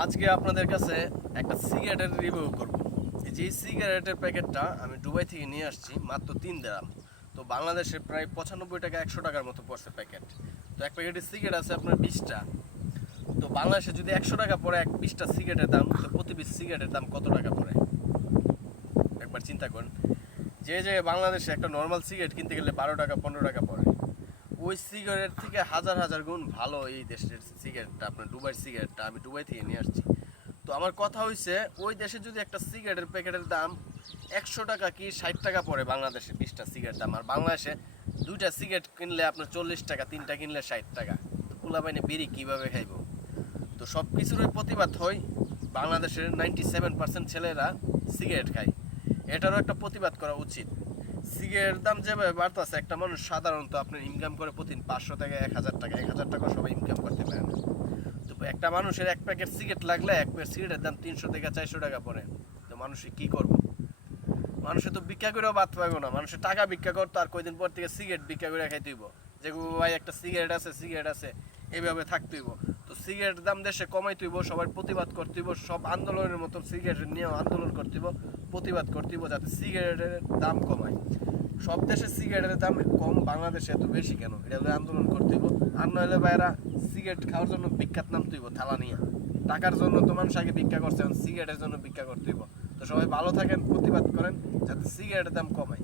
আজকে আপনাদের কাছে একটা সিগারেটের রিভিউ করব। এই যে সিগারেটের প্যাকেটটা আমি দুবাই থেকে নিয়ে আসছি মাত্র 3 দিরহাম। তো বাংলাদেশে প্রায় 95 টাকা 100 টাকার মতো পড়ছে প্যাকেট। তো এক প্যাকেটের সিগারেট আছে আপনার 20টা। তো বাংলাদেশে যদি 100 টাকা পড়ে 20টা সিগারেটের দাম, তো প্রতি পিস সিগারেটের দাম কত টাকা পড়ে একবার চিন্তা করেন। যে বাংলাদেশে একটা নর্মাল সিগারেট কিনতে গেলে 12 টাকা 15 টাকা পড়ে, ওই সিগারেট থেকে হাজার হাজার গুণ ভালো এই দেশের সিগারেটটা, আপনার দুবাইয়ের সিগারেটটা আমি দুবাই থেকে নিয়ে আসছি। তো আমার কথা হয়েছে, ওই দেশে যদি একটা সিগারেটের প্যাকেটের দাম 100 টাকা কি 60 টাকা পড়ে বাংলাদেশে 20টা সিগারেট দাম, আর বাংলাদেশে 2টা সিগারেট কিনলে আপনার 40 টাকা, 3টা কিনলে 60 টাকা, তো পোলাপাইনে বিড়ি কীভাবে খাইব? তো সব কিছুরই প্রতিবাদ হয়। বাংলাদেশের 97% ছেলেরা সিগারেট খায়, এটারও একটা প্রতিবাদ করা উচিত। সিগারেটের দাম যেভাবে বাড়তেছে, একটা মানুষ সাধারণত আপনার ইনকাম করে প্রতিদিন 500 টাকা 1000 টাকা, 1000 টাকা সবাই ইনকাম করতে পারে না। তো একটা মানুষের এক প্যাকেট সিগারেট লাগলে এক প্যাকেট সিগারেটের দাম 300 থেকে 400 টাকা পড়ে। তো মানুষে কি করবো? মানুষে তো ভিক্ষা করেও বাদ পাইব না, মানুষের টাকা ভিক্ষা করতো, আর কয়দিন পর থেকে সিগারেট ভিক্ষা করে খাইতে হইব, যে ভাই একটা সিগারেট আছে সিগারেট আছে, এইভাবে থাকতে হইব। তো সিগারেটের দাম দেশে কমাইতে হইব, সবার প্রতিবাদ করতে হইব, সব আন্দোলনের মতো সিগারেট নিয়েও আন্দোলন করতে হইব, প্রতিবাদ করতে হইব যাতে সিগারেটের দাম কমায়। সব দেশে সিগারেটের দাম কম, বাংলাদেশে এত বেশি কেন? এটা আন্দোলন করতে হইব। আর নইলে বাইরা সিগারেট খাওয়ার জন্য বিখ্যাত নামতে হইব থালা নিয়ে। টাকার জন্য তো মানুষ আগে ভিক্ষা করছে, সিগারেটের জন্য ভিক্ষা করতে হইব। তো সবাই ভালো থাকেন, প্রতিবাদ করেন যাতে সিগারেটের দাম কমায়।